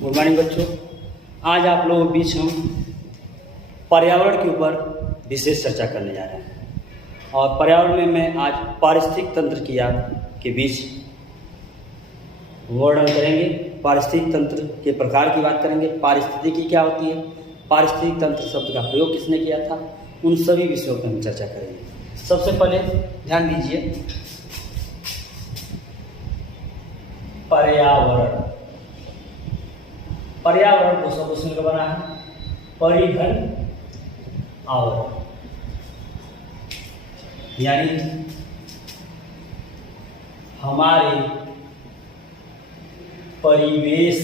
Good morning बच्चों। आज आप लोगों के बीच हम पर्यावरण के ऊपर विशेष चर्चा करने जा रहे हैं और पर्यावरण में मैं आज पारिस्थितिक तंत्र के बीच वर्णन करेंगे। पारिस्थितिक तंत्र के प्रकार की बात करेंगे। पारिस्थितिकी क्या होती है, पारिस्थितिक तंत्र शब्द का प्रयोग किसने किया था, उन सभी विषयों पर हम चर्चा करेंगे। सबसे पहले ध्यान दीजिए, पर्यावरण। पर्यावरण 2 शब्दों से मिलकर बना है, परिघन आवरण, यानी हमारे परिवेश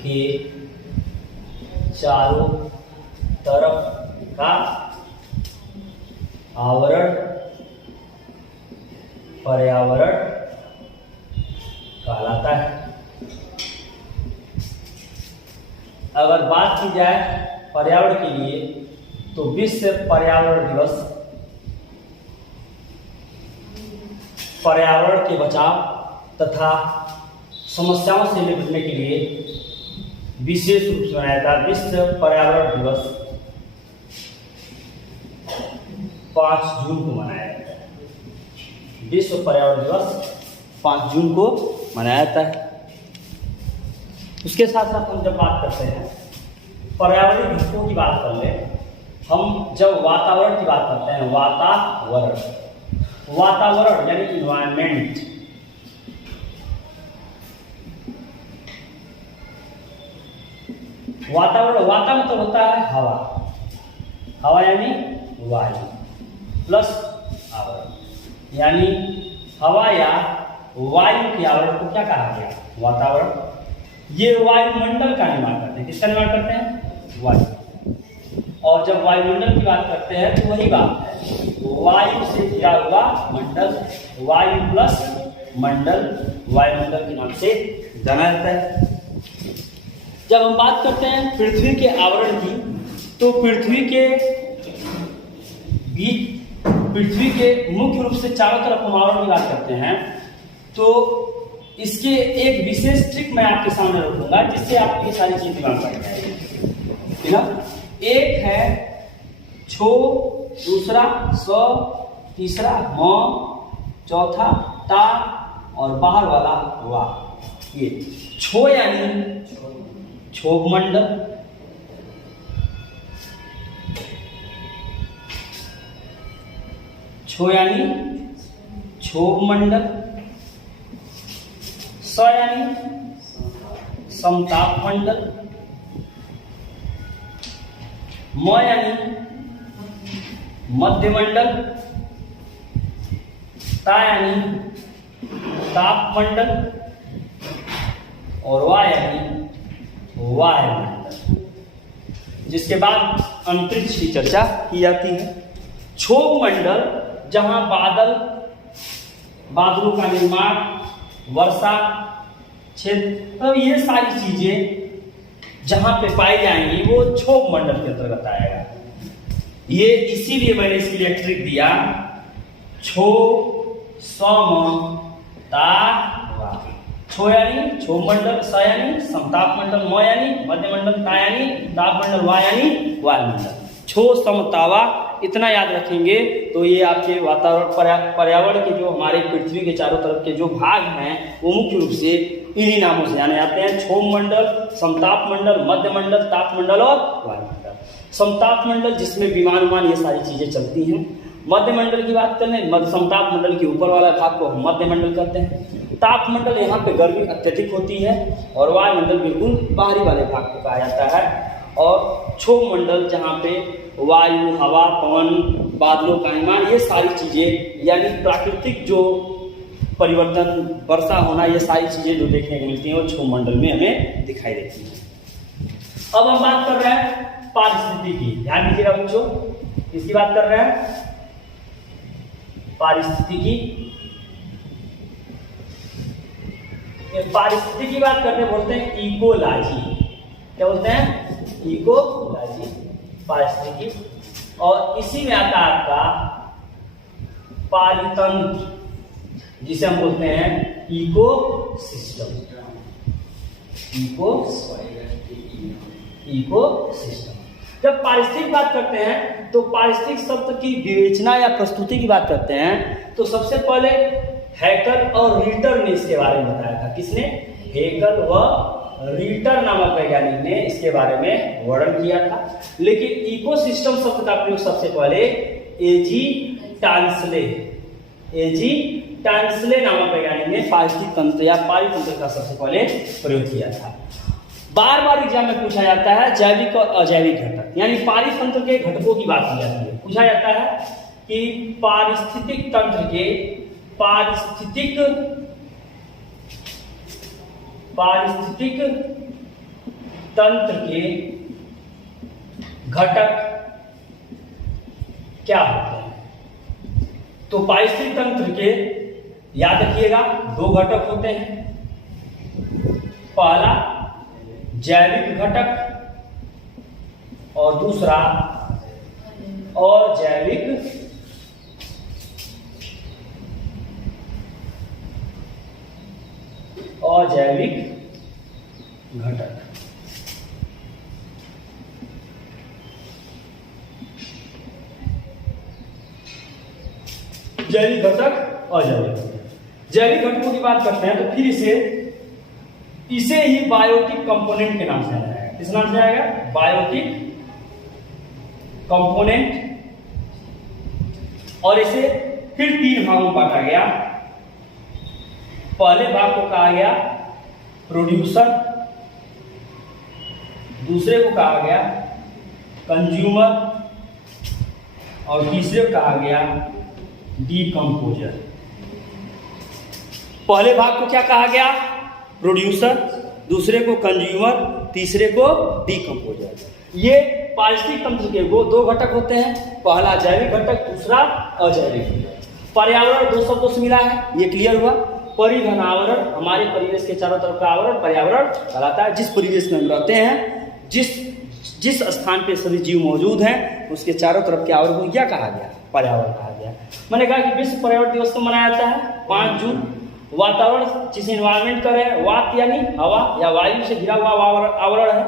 के चारों तरफ का आवरण पर्यावरण कहलाता है। अगर बात की जाए पर्यावरण के लिए तो विश्व पर्यावरण दिवस पर्यावरण के बचाव तथा समस्याओं से निपटने के लिए विशेष रूप से मनाया जाता है। विश्व पर्यावरण दिवस 5 जून को मनाया जाता है। विश्व पर्यावरण दिवस 5 जून को मनाया जाता है। उसके साथ साथ हम जब बात करते हैं पर्यावरणीय घटकों की बात कर ले, हम जब वातावरण की बात करते हैं, वातावरण यानी इन्वायरमेंट, वातावरण, वाता मतलब होता है हवा, हवा यानी वायु प्लस आवरण, यानी हवा या वायु के आवरण को क्या कहा गया, वातावरण। ये वायुमंडल का निर्माण करते हैं। किसका निर्माण करते हैं, वायु। और जब वायुमंडल की बात करते हैं तो वही बात है, वायु से घिरा हुआ मंडल, वायु प्लस मंडल, वायुमंडल के नाम से जाना जाता है। जब हम बात करते हैं पृथ्वी के आवरण की, तो पृथ्वी के बीच, पृथ्वी के मुख्य रूप से चारों तरफ हम आवरण की बात करते हैं, तो इसके एक विशेष ट्रिक मैं आपके सामने रखूंगा जिससे आपको ये सारी चीज दिमाग में आएगी ना। एक है छो, दूसरा स, तीसरा म, चौथा ता और बाहर वाला वा। ये छो यानी क्षोभ मंडल, छो यानी क्षोभ मंडल, स यानी समताप मंडल, म यानी मध्य मंडल, ता यानी ताप मंडल और वा यानी वायुमंडल। जिसके बाद अंतरिक्ष की चर्चा की जाती है। क्षोभ मंडल जहां बादलों का निर्माण, वर्षा क्षेत्र, तो ये सारी चीजें जहां पे पाई जाएंगी वो क्षोभ मंडल के अंतर्गत आएगा। ये इसीलिए मैंने इसके लिए ट्रिक दिया, छो सम ता वा। छो यानी क्षोभ मंडल, स यानी समताप मंडल, म यानी मध्य मंडल, ता यानी ताप मंडल, वा यानी वायुमंडल। छो सम तावा इतना याद रखेंगे तो ये आपके वातावरण पर्यावरण के जो हमारे पृथ्वी के चारों तरफ के जो भाग हैं वो मुख्य रूप से इन्हीं नामों से जाने जाते हैं। क्षोभ मंडल, समताप मंडल, मध्य मंडल, ताप मंडल और वायुमंडल। समताप मंडल जिसमें विमान ये सारी चीजें चलती हैं। मध्य मंडल की बात करें, समताप मंडल के ऊपर वाला भाग को हम मध्य मंडल कहते हैं। ताप मंडल यहाँ पे गर्मी अत्यधिक होती है और वायुमंडल बिल्कुल बाहरी वाले भाग को कहा जाता है। और क्षोभ मंडल जहाँ पे वायु, हवा, पवन, बादलों का निर्माण, ये सारी चीजें यानी प्राकृतिक जो परिवर्तन, वर्षा होना, ये सारी चीजें जो देखने को मिलती हैं वो क्षोभ मंडल में हमें दिखाई देती हैं। अब हम बात कर रहे हैं पारिस्थितिकी। ध्यान दीजिएगा बच्चों, किसकी बात कर रहे हैं, पारिस्थितिकी। पारिस्थितिकी की बात करते बोलते हैं इकोलॉजी। क्या बोलते हैं, इकोलॉजी, पारिस्थितिकी। और इसी में आता है आपका पारितंत्र, जिसे हम बोलते हैं इकोसिस्टम। इकोसिस्टम। जब पारिस्थितिक बात करते हैं तो पारिस्थितिक शब्द की विवेचना या प्रस्तुति की बात करते हैं तो सबसे पहले हैकल और रीटर ने इसके बारे में बताया था। किसने? हैकल व रीटर नामक वैज्ञानिक ने इसके बारे में वर्णन किया था। लेकिन इकोसिस्टम शब्द का प्रयोग सबसे पहले एजी टांसले नामक वैज्ञानिक ने पारिस्थितिक तंत्र या पारितंत्र का सबसे पहले प्रयोग किया था। बार बार एग्जाम में पूछा जाता है जैविक और अजैविक घटक, यानी पारितंत्र के घटकों की बात की जाती है। पूछा जाता है कि पारिस्थितिक तंत्र के घटक क्या होते हैं। तो पारिस्थितिक तंत्र के याद रखिएगा 2 घटक होते हैं। पहला जैविक घटक और दूसरा अजैविक घटक। जैविक घटक, अजैविक घटक। जैविक घटकों की बात करते हैं तो फिर इसे ही बायोटिक कंपोनेंट के नाम से जाना जाएगा। किस नाम से आएगा? Biotic component. और इसे फिर 3 भागों में बांटा गया। पहले भाग को कहा गया प्रोड्यूसर, दूसरे को कहा गया कंज्यूमर और तीसरे को कहा गया डीकंपोजर। पहले भाग को क्या कहा गया? प्रोड्यूसर, दूसरे को कंज्यूमर, तीसरे को डीकंपोजर। ये पारिस्थितिक तंत्र के 2 घटक होते हैं। पहला जैविक घटक, दूसरा अजैविक घटक। पर्यावरण 2 शब्दों से मिला है, ये क्लियर हुआ। परिघन आवरण, हमारे परिवेश के चारों तरफ का आवरण पर्यावरण कहलाता है। जिस परिवेश में हम रहते हैं, जिस स्थान पे सभी जीव मौजूद हैं, उसके चारों तरफ के आवरण को क्या कहा गया? पर्यावरण कहा गया। मैंने कहा कि विश्व पर्यावरण दिवस को मनाया जाता है 5 जून। वातावरण जिसे इन्वायरमेंट कर रहे हैं, वात यानी हवा या वायु से घिरा हुआ आवरण है।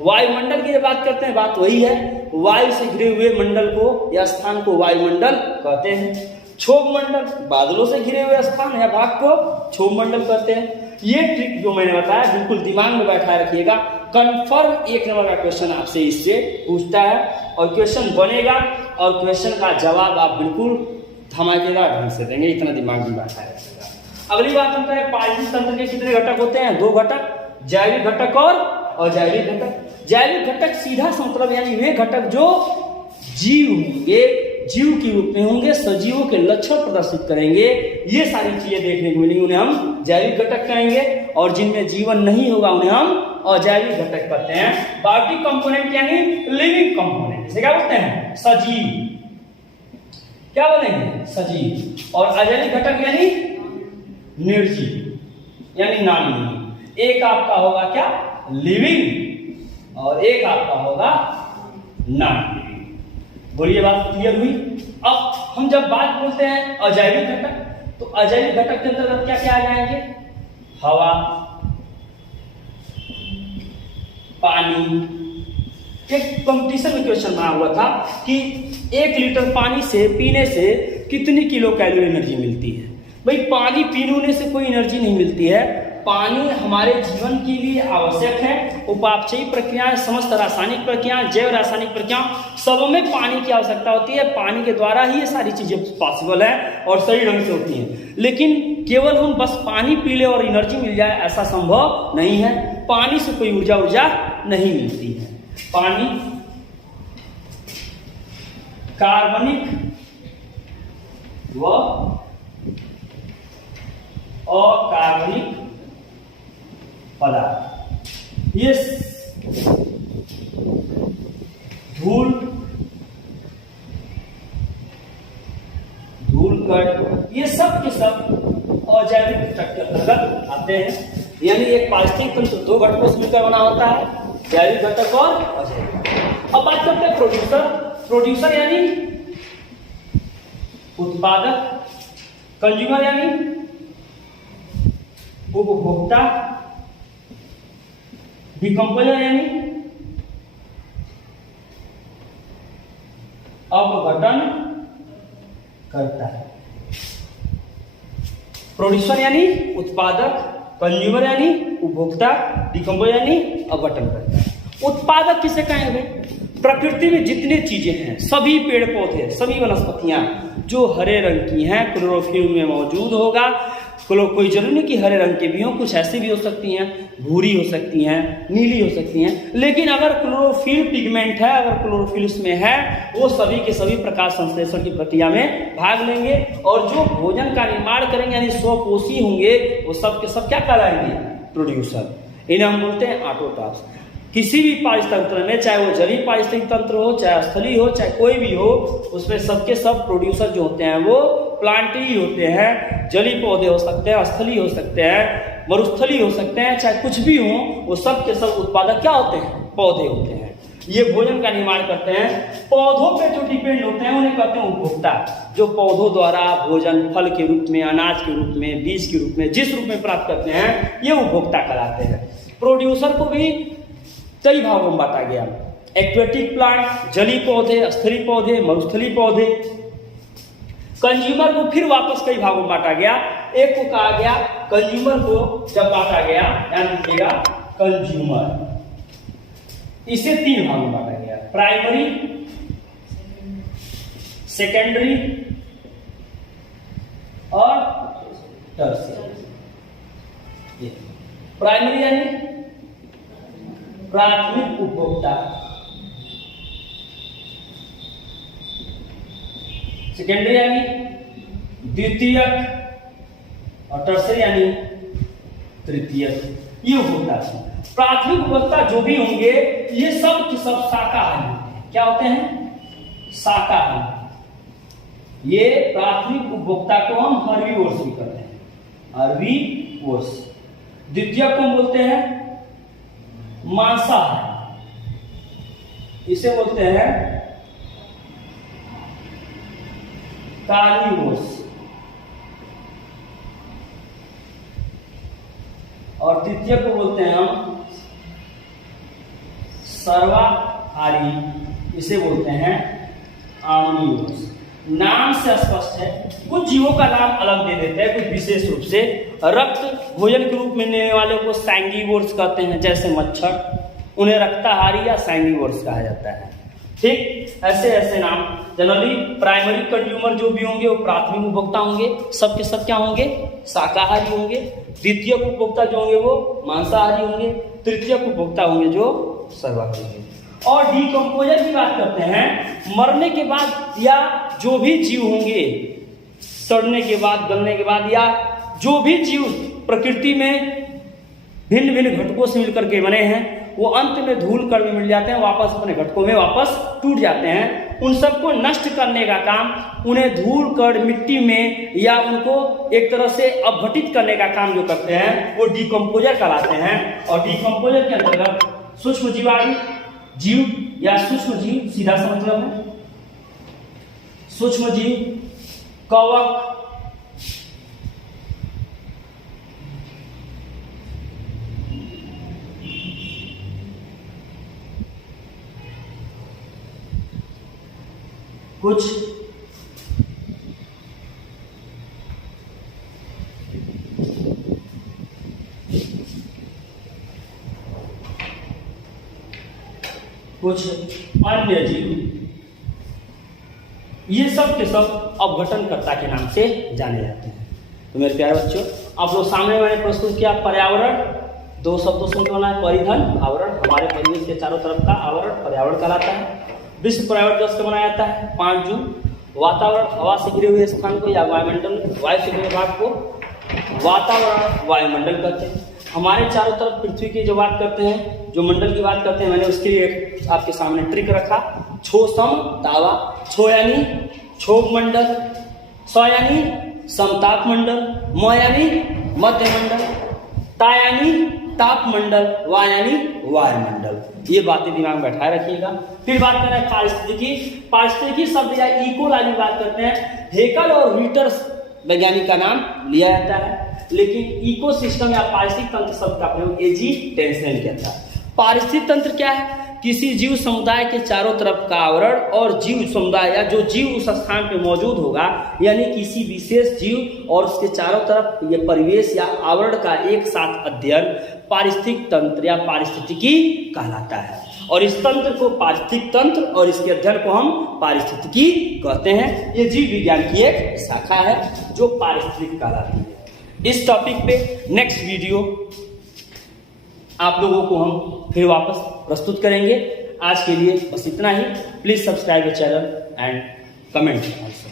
वायुमंडल की जब बात करते हैं, बात वही है। वायु से घिरे हुए मंडल को या स्थान को वायुमंडल कहते हैं। क्षोभ मंडल, बादलों से घिरे हुए स्थान या भाग को क्षोभ मंडल कहते हैं। ये ट्रिक जो मैंने बताया बिल्कुल दिमाग में बैठा रखिएगा। कंफर्म 1 नंबर का क्वेश्चन आपसे इससे पूछता है और क्वेश्चन बनेगा और क्वेश्चन का जवाब आप बिल्कुल धमाकेदार ढंग से देंगे, इतना दिमाग में बैठा रखिएगा। अगली बात होता है पारिस्थितिक तंत्र के कितने घटक होते हैं? 2 घटक, जैविक घटक और अजैविक घटक। जैविक घटक सीधा सा मतलब यानी वे घटक जो जीव होंगे, जीव के रूप में होंगे, सजीवों के लक्षण प्रदर्शित करेंगे, ये सारी चीजें देखने को मिलेंगी, उन्हें हम जैविक घटक कहेंगे। और जिनमें जीवन नहीं होगा उन्हें हम अजैविक घटक कहते हैं। बायोटिक कंपोनेंट यानी लिविंग कंपोनेंट, इसे क्या बोलते हैं? सजीव। क्या बोलेंगे? सजीव। और अजैविक घटक यानी निर्जीव यानी नॉन लिविंग। एक आपका होगा क्या? लिविंग और एक आपका होगा नॉन लिविंग। बोलिए बात क्लियर हुई? अब हम जब बात बोलते हैं अजैविक घटक, तो अजैविक घटक के अंतर्गत क्या क्या आ जाएंगे? हवा, पानी। एक कंपटीशन में क्वेश्चन बना हुआ था कि 1 लीटर पानी से पीने से कितनी किलो कैलोरी एनर्जी मिलती है। भाई पानी पीने से कोई एनर्जी नहीं मिलती है। पानी हमारे जीवन के लिए आवश्यक है। उपापचयी प्रक्रियाएं, समस्त रासायनिक प्रक्रियाएं, जैव रासायनिक प्रक्रियाएं, सब में पानी की आवश्यकता होती है। पानी के द्वारा ही ये सारी चीजें पॉसिबल है और सही ढंग से होती हैं। लेकिन केवल हम बस पानी पी ले और एनर्जी मिल जाए, ऐसा संभव नहीं है। पानी से कोई ऊर्जा नहीं मिलती है। पानी कार्बनिक व अकार्बनिक पदार्थ, ये धूल कण, ये सब के सब अजैविक घटक के अंतर्गत आते हैं। यानी एक पारिस्थितिक तंत्र 2 घटकों से मिलकर बना होता है, जैविक घटक और अजैविक। अब बात करते हैं प्रोड्यूसर। प्रोड्यूसर यानी उत्पादक, कंज्यूमर यानी उपभोक्ता डिकम्पोजर यानी अपघटन करता है। प्रोड्यूसर यानी उत्पादक, कंज्यूमर यानी उपभोक्ता, डिकम्पोजर यानी अपघटन करता है। उत्पादक किसे कहेंगे? प्रकृति में जितने चीजें हैं, सभी पेड़ पौधे, सभी वनस्पतियां जो हरे रंग की हैं, क्लोरोफिल में मौजूद होगा। कोई जरूरी नहीं कि हरे रंग के भी हो, कुछ ऐसी भी हो सकती हैं, भूरी हो सकती हैं, नीली हो सकती हैं, लेकिन अगर क्लोरोफिल पिगमेंट है, अगर क्लोरोफिल उसमें है, वो सभी के सभी प्रकाश संश्लेषण की प्रक्रिया में भाग लेंगे और जो भोजन का निर्माण करेंगे यानी स्वपोषी होंगे, वो सब के सब क्या कहलाएंगे? प्रोड्यूसर। इन्हें हम बोलते हैं ऑटोट्रॉफ्स। किसी भी पारिस्थितिक तंत्र में, चाहे वो जलीय पारिस्थितिक तंत्र हो, चाहे स्थलीय हो, चाहे कोई भी हो, उसमें सबके सब प्रोड्यूसर जो होते हैं वो प्लांट ही होते हैं। जलीय पौधे हो सकते हैं, स्थलीय हो सकते हैं, मरुस्थलीय हो सकते हैं, चाहे कुछ भी हो, वो सब के सब उत्पादक क्या होते हैं? पौधे होते हैं। ये भोजन का निर्माण करते हैं। पौधों पे जो डिपेंड होते हैं उन्हें कहते हैं उपभोक्ता। जो पौधों द्वारा भोजन फल के रूप में, अनाज के रूप में, बीज के रूप में, जिस रूप में प्राप्त करते हैं, ये उपभोक्ता कहलाते हैं। प्रोड्यूसर को भी कई भागों में बांटा गया। एक्वेटिक प्लांट, जलीय पौधे, स्थलीय पौधे, मरुस्थलीय पौधे। कंज्यूमर को फिर वापस कई भागों में बांटा गया। एक को कहा गया कंज्यूमर को जब बांटा गया, ध्यान दीजिएगा, कंज्यूमर इसे 3 भागों में बांटा गया। प्राइमरी, सेकेंडरी और टर्शियरी। प्राइमरी यानी प्राथमिक उपभोक्ता, सेकेंडरी यानी द्वितीयक और टर्शियरी यानी तृतीयक। ये उपभोक्ता है। प्राथमिक उपभोक्ता जो भी होंगे ये सब के सब शाकाहारी होते हैं। क्या होते हैं? शाकाहारी। ये प्राथमिक उपभोक्ता को हम हर्बीवोर्स भी कहते हैं, हर्बीवोर्स। द्वितीयक को हम बोलते हैं मांसाहारी, इसे बोलते हैं कार्निवोर्स। और तृतीय को बोलते हैं हम सर्वाहारी, इसे बोलते हैं ऑमनिवोर्स। नाम से स्पष्ट है, कुछ जीवों का नाम अलग दे देते हैं, कुछ विशेष रूप से। रक्त भोजन के रूप में लेने वाले को सैंगिवोर्स कहते हैं, जैसे मच्छर, उन्हें रक्ताहारी या सैंगिवोर्स कहा जाता है। ठीक, ऐसे ऐसे नाम। जनरली प्राइमरी कंज्यूमर जो भी होंगे वो प्राथमिक उपभोक्ता होंगे, सबके सब क्या होंगे? शाकाहारी होंगे। द्वितीय उपभोक्ता जो होंगे वो मांसाहारी होंगे। तृतीय उपभोक्ता होंगे जो सर्वाहारी होंगे। और डिकम्पोजर की बात करते हैं, मरने के बाद या जो भी जीव होंगे, सड़ने के बाद, गलने के बाद, या जो भी जीव प्रकृति में भिन्न भिन्न घटकों से मिलकर के बने हैं, वो अंत में धूल कण में मिल जाते हैं, वापस अपने घटकों में वापस टूट जाते हैं। उन सबको नष्ट करने का काम, उन्हें धूल कण मिट्टी में या उनको एक तरह से अपघटित करने का काम जो करते हैं वो डिकम्पोजर कहलाते हैं। और डिकम्पोजर के अंतर्गत सूक्ष्म जीवाणु जीव या सूक्ष्म जीव, सीधा सा मतलब है सूक्ष्म जीव, कवक, कुछ अन्य जीव, ये सब के सब अपघटनकर्ता के नाम से जाने जाते हैं। तो मेरे प्यारे बच्चों, आप लोग सामने मैंने प्रस्तुत किया पर्यावरण, 2 शब्दों से बना है, परिधन, आवरण। हमारे परिवेश के चारों तरफ का आवरण पर्यावरण कहलाता है। विश्व पर्यावरण दिवस कब मनाया जाता है? 5 जून। वातावरण, हवा से घिरे हुए स्थान को या वायुमंडल, वायु से घिरे भाग को वातावरण, वायुमंडल कहते हैं। हमारे चारों तरफ पृथ्वी की जो बात करते हैं, जो मंडल की बात करते हैं, मैंने उसके लिए आपके सामने ट्रिक रखा। छो सम तावा, छो यानी क्षोभ मंडल, स यानी समताप मंडल, म यानी मध्य मंडल, ता यानी ताप मंडल, वा यानी वायुमंडल। ये बातें दिमाग में बैठाए रखिएगा। फिर बात करें पारिस्थितिकी। पारिस्थितिकी शब्द या इकोलॉजी की बात करते हैं। हेकल और रीटर्स वैज्ञानिक का नाम लिया जाता है, लेकिन इकोसिस्टम या पारिस्थितिक तंत्र शब्द का प्रयोग एजी टेंसन किया था। पारिस्थितिक तंत्र क्या है? किसी जीव समुदाय के चारों तरफ का आवरण और जीव समुदाय या जो जीव उस स्थान पे मौजूद होगा, यानी किसी विशेष जीव और उसके चारों तरफ ये परिवेश या आवरण का एक साथ अध्ययन पारिस्थितिक तंत्र या पारिस्थितिकी कहलाता है। और इस तंत्र को पारिस्थितिक तंत्र और इसके अध्ययन को हम पारिस्थितिकी कहते हैं। ये जीव विज्ञान की एक शाखा है जो पारिस्थितिक कहलाती है। इस टॉपिक पे नेक्स्ट वीडियो आप लोगों को हम फिर वापस प्रस्तुत करेंगे। आज के लिए बस इतना ही। Please subscribe the channel and comment also.